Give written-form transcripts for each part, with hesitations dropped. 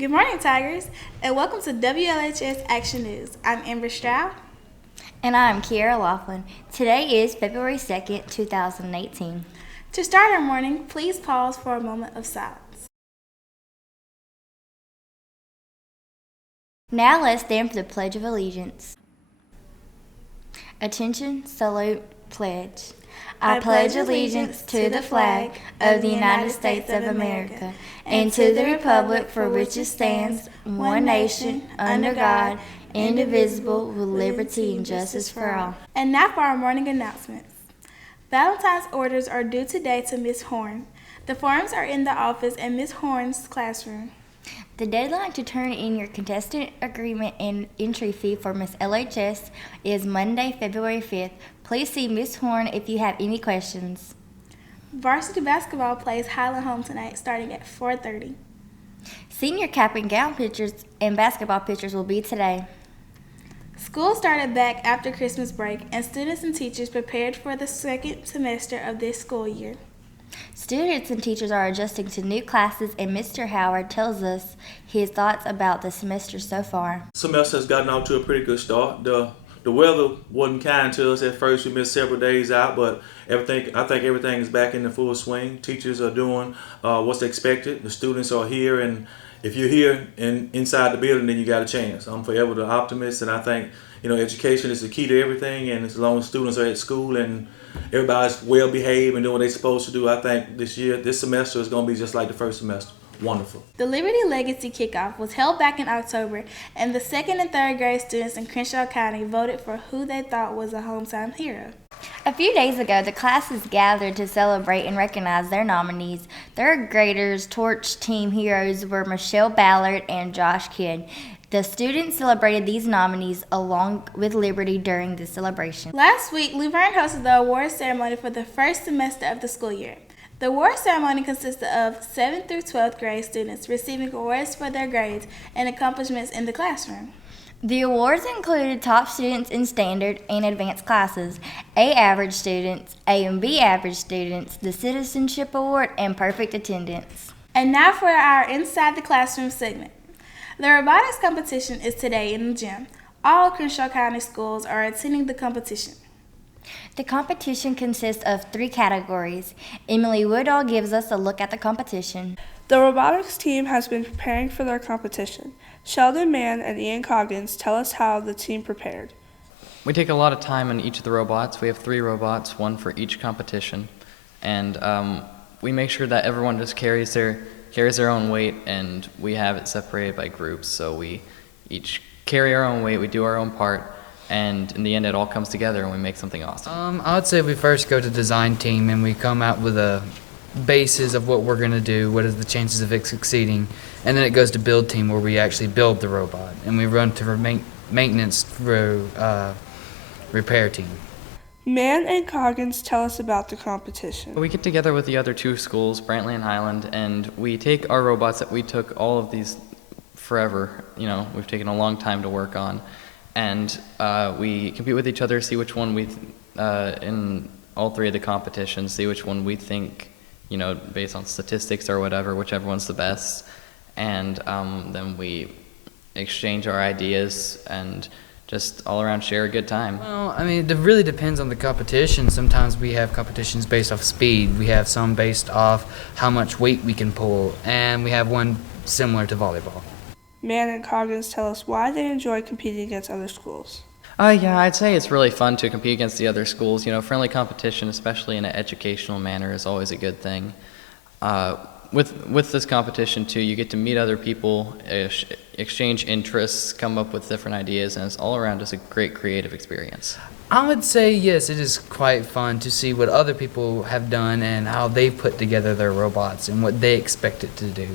Good morning, Tigers, and welcome to WLHS Action News. I'm Amber Stroud. And I'm Kiara Laughlin. Today is February 2nd, 2018. To start our morning, please pause for a moment of silence. Now let's stand for the Pledge of Allegiance. Attention, salute, pledge. I pledge allegiance to the flag of the United States of America and to the republic for which it stands, one nation, under God, indivisible, with liberty and justice for all. And now for our morning announcements. Valentine's orders are due today to Miss Horn. The forms are in the office in Miss Horn's classroom. The deadline to turn in your contestant agreement and entry fee for Miss LHS is Monday, February 5th. Please see Miss Horn if you have any questions. Varsity basketball plays Highland Home tonight starting at 4:30. Senior cap and gown pictures and basketball pictures will be today. School started back after Christmas break, and students and teachers prepared for the second semester of this school year. Students and teachers are adjusting to new classes, and Mr. Howard tells us his thoughts about the semester so far. Semester has gotten off to a pretty good start. The weather wasn't kind to us at first. We missed several days out, but I think everything is back in the full swing. Teachers are doing what's expected. The students are here, and if you're here and inside the building, then you got a chance. I'm forever the optimist, and I think education is the key to everything. And as long as students are at school and everybody's well behaved and doing what they're supposed to do, I think this semester is going to be just like the first semester. Wonderful. The Liberty Legacy Kickoff was held back in October, and the second and third grade students in Crenshaw County voted for who they thought was a hometown hero. A few days ago, the classes gathered to celebrate and recognize their nominees. Third graders' torch team heroes were Michelle Ballard and Josh Kidd. The students celebrated these nominees along with Liberty during the celebration. Last week, Luverne hosted the award ceremony for the first semester of the school year. The award ceremony consisted of 7th through 12th grade students receiving awards for their grades and accomplishments in the classroom. The awards included top students in standard and advanced classes, A average students, A and B average students, the Citizenship Award, and perfect attendance. And now for our Inside the Classroom segment. The robotics competition is today in the gym. All Crenshaw County schools are attending the competition. The competition consists of 3 categories. Emily Woodall gives us a look at the competition. The robotics team has been preparing for their competition. Sheldon Mann and Ian Coggins tell us how the team prepared. We take a lot of time on each of the robots. We have 3 robots, one for each competition. And we make sure that everyone just carries their own weight, and we have it separated by groups. So we each carry our own weight, we do our own part, and in the end it all comes together and we make something awesome. I would say we first go to design team and we come out with a basis of what we're going to do, what is the chances of it succeeding, and then it goes to build team where we actually build the robot, and we run to maintenance through repair team. Mann and Coggins tell us about the competition. We get together with the other 2 schools, Brantley and Highland, and we take our robots that we took all of these forever, we've taken a long time to work on, and we compete with each other, see which one in all 3 of the competitions, see which one we think, based on statistics or whatever, whichever one's the best, and then we exchange our ideas and just all around share a good time. Well, it really depends on the competition. Sometimes we have competitions based off speed. We have some based off how much weight we can pull, and we have one similar to volleyball. Mann and Coggins tell us why they enjoy competing against other schools. Yeah, I'd say it's really fun to compete against the other schools. Friendly competition, especially in an educational manner, is always a good thing. With this competition, too, you get to meet other people, exchange interests, come up with different ideas, and it's all around just a great creative experience. I would say yes, it is quite fun to see what other people have done and how they've put together their robots and what they expect it to do.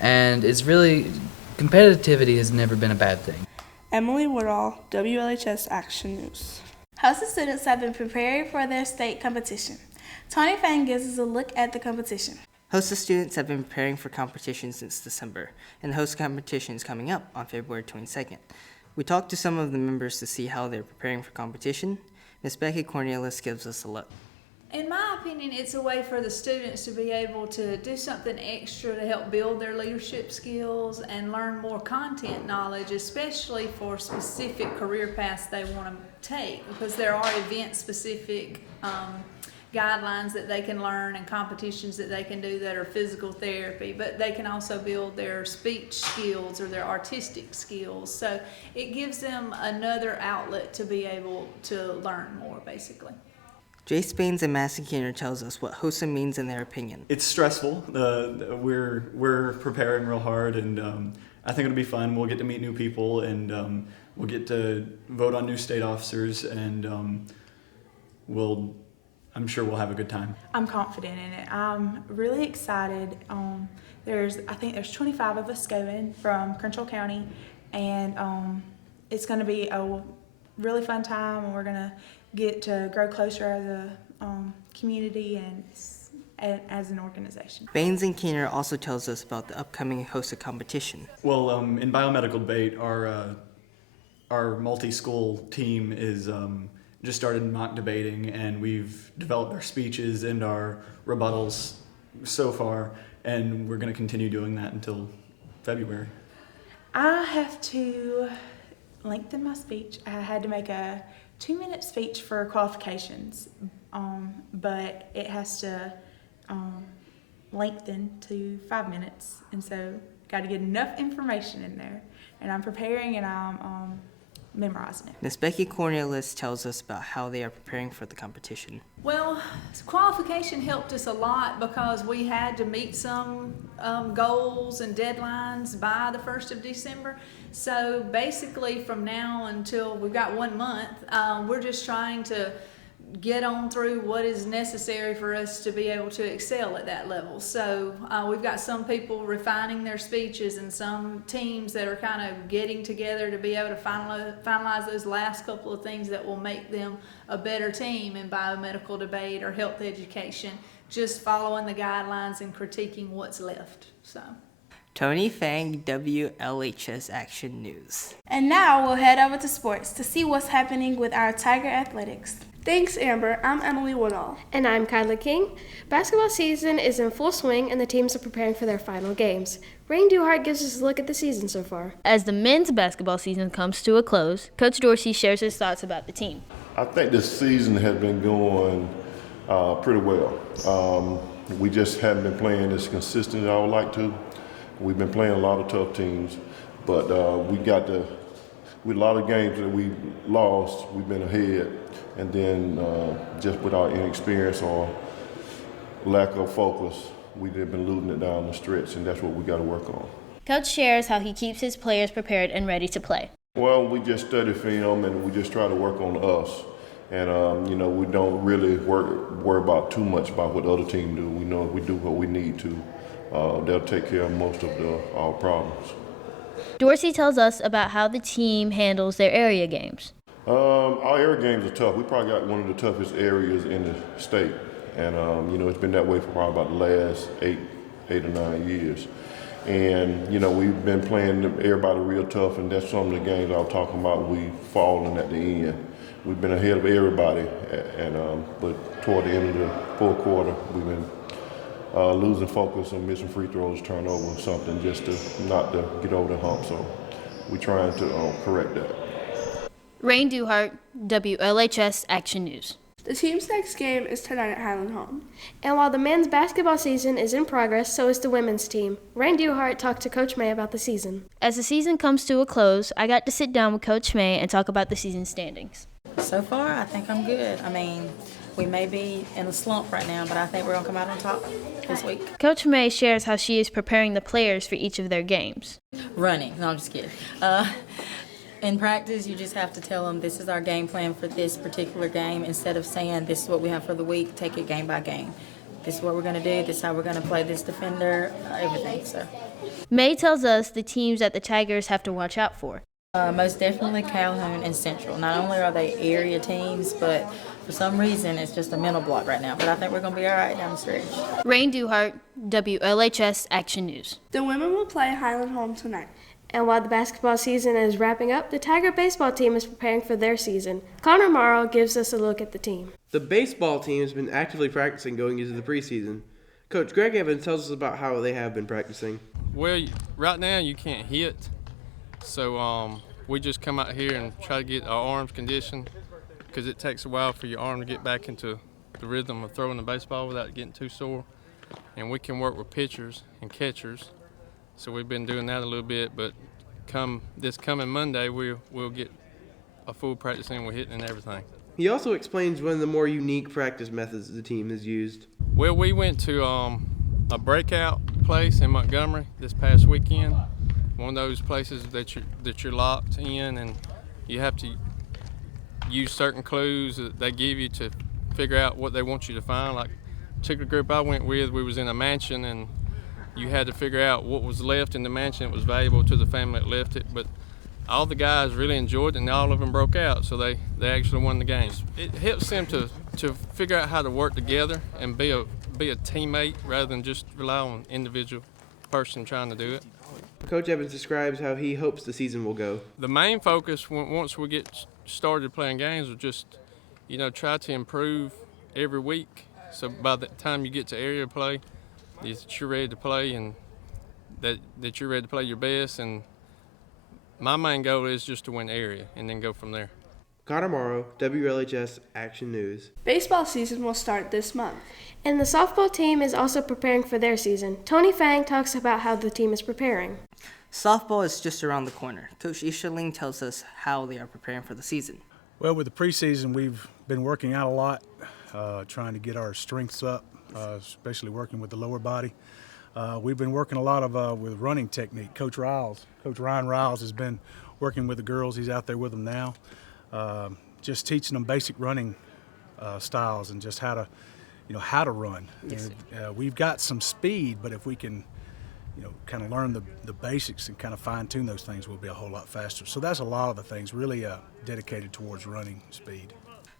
And it's really, competitivity has never been a bad thing. Emily Woodall, WLHS Action News. Hosted students have been preparing for their state competition. Tony Fang gives us a look at the competition. Hosted students have been preparing for competition since December, and the host competition is coming up on February 22nd. We talked to some of the members to see how they're preparing for competition. Ms. Becky Cornelius gives us a look. In my opinion, it's a way for the students to be able to do something extra to help build their leadership skills and learn more content knowledge, especially for specific career paths they want to take, because there are event-specific guidelines that they can learn and competitions that they can do that are physical therapy, but they can also build their speech skills or their artistic skills. So it gives them another outlet to be able to learn more, basically. Jace Baines and Madison Keener tells us what HOSA means in their opinion. It's stressful. We're preparing real hard, and I think it'll be fun. We'll get to meet new people, and we'll get to vote on new state officers, and I'm sure we'll have a good time. I'm confident in it. I'm really excited. I think there's 25 of us going from Crenshaw County, and it's going to be a really fun time, and we're going to get to grow closer as a community and as an organization. Baines and Keener also tells us about the upcoming HOSA competition. Well, in biomedical debate, our multi-school team is just started mock debating, and we've developed our speeches and our rebuttals so far, and we're going to continue doing that until February. I have to lengthen my speech. I had to make a 2-minute speech for qualifications, but it has to lengthen to 5 minutes, and so got to get enough information in there, and I'm preparing and I'm memorizing it. Ms. Becky Cornelius tells us about how they are preparing for the competition. Well, qualification helped us a lot because we had to meet some goals and deadlines by the 1st of December. So basically from now until we've got 1 month, we're just trying to get on through what is necessary for us to be able to excel at that level. So we've got some people refining their speeches and some teams that are kind of getting together to be able to finalize those last couple of things that will make them a better team in biomedical debate or health education, just following the guidelines and critiquing what's left. So. Tony Fang, WLHS Action News. And now we'll head over to sports to see what's happening with our Tiger Athletics. Thanks, Amber. I'm Emily Woodall. And I'm Kyla King. Basketball season is in full swing, and the teams are preparing for their final games. Rain Duhart gives us a look at the season so far. As the men's basketball season comes to a close, Coach Dorsey shares his thoughts about the team. I think this season has been going pretty well. We just haven't been playing as consistent as I would like to. We've been playing a lot of tough teams, but with a lot of games that we lost, we've been ahead, and then just with our inexperience or lack of focus, we've been losing it down the stretch, and that's what we got to work on. Coach shares how he keeps his players prepared and ready to play. Well, we just study film, and we just try to work on us, and we don't really worry about too much about what the other team do. We know if we do what we need to, they'll take care of most of our problems. Dorsey tells us about how the team handles their area games. Our area games are tough. We probably got one of the toughest areas in the state. And, it's been that way for probably about the last eight or 9 years. And, we've been playing everybody real tough, and that's some of the games I was talking about. We've fallen at the end. We've been ahead of everybody, but toward the end of the fourth quarter, we've been losing focus and missing free throws, turnover, something just not to get over the hump. So we're trying to correct that. Rain Duhart, WLHS Action News. The team's next game is tonight at Highland Home. And while the men's basketball season is in progress, so is the women's team. Rain Duhart talked to Coach May about the season. As the season comes to a close, I got to sit down with Coach May and talk about the season standings. So far, I think I'm good. I mean, we may be in a slump right now, but I think we're going to come out on top this week. Coach May shares how she is preparing the players for each of their games. Running. No, I'm just kidding. In practice, you just have to tell them this is our game plan for this particular game. Instead of saying this is what we have for the week, take it game by game. This is what we're going to do. This is how we're going to play this defender, everything. So. May tells us the teams that the Tigers have to watch out for. Most definitely Calhoun and Central. Not only are they area teams, but for some reason it's just a mental block right now. But I think we're going to be all right down the stretch. Rain Duhart, WLHS Action News. The women will play Highland Home tonight. And while the basketball season is wrapping up, the Tiger baseball team is preparing for their season. Connor Morrow gives us a look at the team. The baseball team has been actively practicing going into the preseason. Coach Greg Evans tells us about how they have been practicing. Well, right now you can't hit, so we just come out here and try to get our arms conditioned because it takes a while for your arm to get back into the rhythm of throwing the baseball without getting too sore. And we can work with pitchers and catchers, so we've been doing that a little bit, but this coming Monday we'll get a full practice in with hitting and everything. He also explains one of the more unique practice methods the team has used. Well, we went to a breakout place in Montgomery this past weekend. One of those places that you're locked in, and you have to use certain clues that they give you to figure out what they want you to find. Like a particular group I went with, we was in a mansion, and you had to figure out what was left in the mansion that was valuable to the family that left it. But all the guys really enjoyed it, and all of them broke out, so they actually won the games. It helps them to figure out how to work together and be a teammate rather than just rely on individual person trying to do it. Coach Evans describes how he hopes the season will go. The main focus once we get started playing games will just, try to improve every week. So by the time you get to area play, that you're ready to play and that you're ready to play your best. And my main goal is just to win area and then go from there. Connor Morrow, WLHS Action News. Baseball season will start this month. And the softball team is also preparing for their season. Tony Fang talks about how the team is preparing. Softball is just around the corner. Coach Isherling tells us how they are preparing for the season. Well, with the preseason, we've been working out a lot, trying to get our strengths up, especially working with the lower body. We've been working a lot with running technique. Coach Ryan Riles has been working with the girls. He's out there with them now, just teaching them basic running styles and just how to run. Yes, and, we've got some speed, but if we can kind of learn the basics and kind of fine-tune those things, we'll be a whole lot faster. So that's a lot of the things really dedicated towards running speed.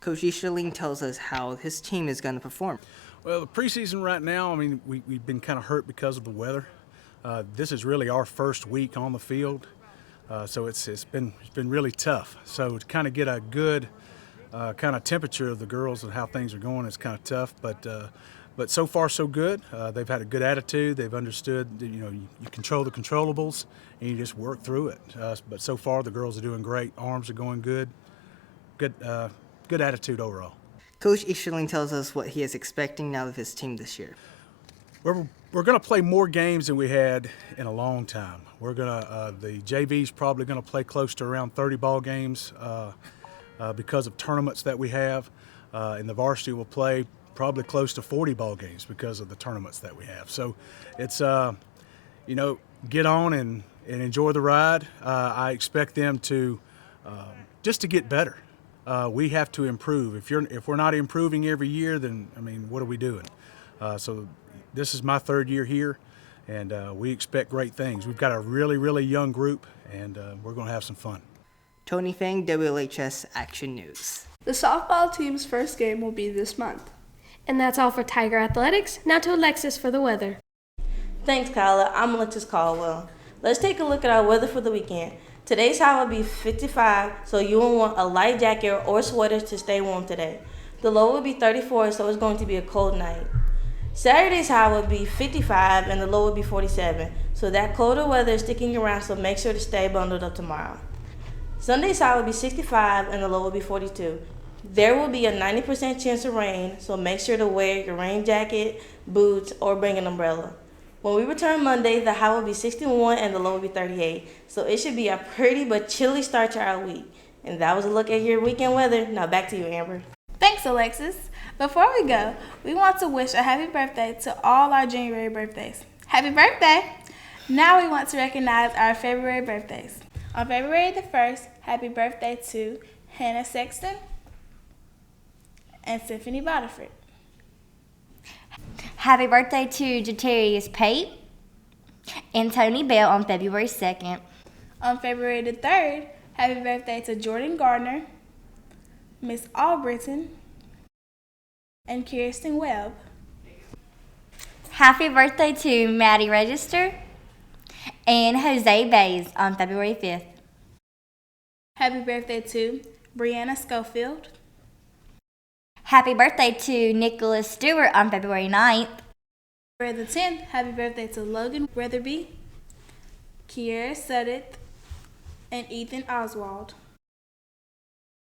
Coach Isherling tells us how his team is going to perform. Well, the preseason right now, we've been kind of hurt because of the weather. This is really our first week on the field, so it's been really tough. So to kind of get a good kind of temperature of the girls and how things are going is kind of tough, but so far so good. They've had a good attitude. They've understood that, you control the controllables and you just work through it. But so far the girls are doing great. Arms are going good. Good attitude overall. Coach Isherling tells us what he is expecting now of his team this year. We're going to play more games than we had in a long time. The JV's probably going to play close to around 30 ball games because of tournaments that we have, and the varsity will play probably close to 40 ball games because of the tournaments that we have. So it's get on and enjoy the ride. I expect them to just to get better. We have to improve. If we're not improving every year, then what are we doing? So this is my third year here, and we expect great things. We've got a really, really young group, and we're going to have some fun. Tony Fang, WLHS Action News. The softball team's first game will be this month. And that's all for Tiger Athletics. Now to Alexis for the weather. Thanks, Kyla. I'm Alexis Caldwell. Let's take a look at our weather for the weekend. Today's high will be 55, so you will want a light jacket or sweater to stay warm today. The low will be 34, so it's going to be a cold night. Saturday's high will be 55 and the low will be 47, so that colder weather is sticking around, so make sure to stay bundled up tomorrow. Sunday's high will be 65 and the low will be 42. There will be a 90% chance of rain, so make sure to wear your rain jacket, boots, or bring an umbrella. When we return Monday, the high will be 61 and the low will be 38, so it should be a pretty but chilly start to our week. And that was a look at your weekend weather. Now back to you, Amber. Thanks, Alexis. Before we go, we want to wish a happy birthday to all our January birthdays. Happy birthday! Now we want to recognize our February birthdays. On February the 1st, happy birthday to Hannah Sexton and Symphony Bodiford. Happy birthday to Jatarius Pate and Tony Bell on February 2nd. On February the 3rd, happy birthday to Jordan Gardner, Miss Albritton, and Kirsten Webb. Happy birthday to Maddie Register and Jose Bays on February 5th. Happy birthday to Brianna Schofield. Happy birthday to Nicholas Stewart on February 9th. February the 10th, happy birthday to Logan Weatherby, Kiera Suddeth, and Ethan Oswald.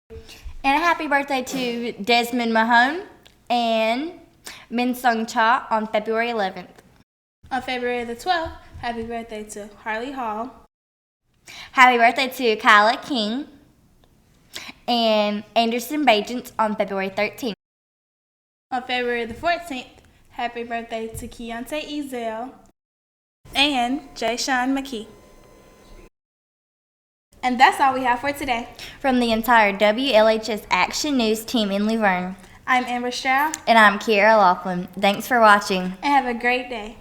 And a happy birthday to Desmond Mahone and Min Sung Cha on February 11th. On February the 12th, happy birthday to Harley Hall. Happy birthday to Kyla King and Anderson Bajents on February 13th. On February the 14th, happy birthday to Keontae Ezel and Jayshawn McKee. And that's all we have for today. From the entire WLHS Action News team in Luverne, I'm Amber Stroud. And I'm Kiera Laughlin. Thanks for watching. And have a great day.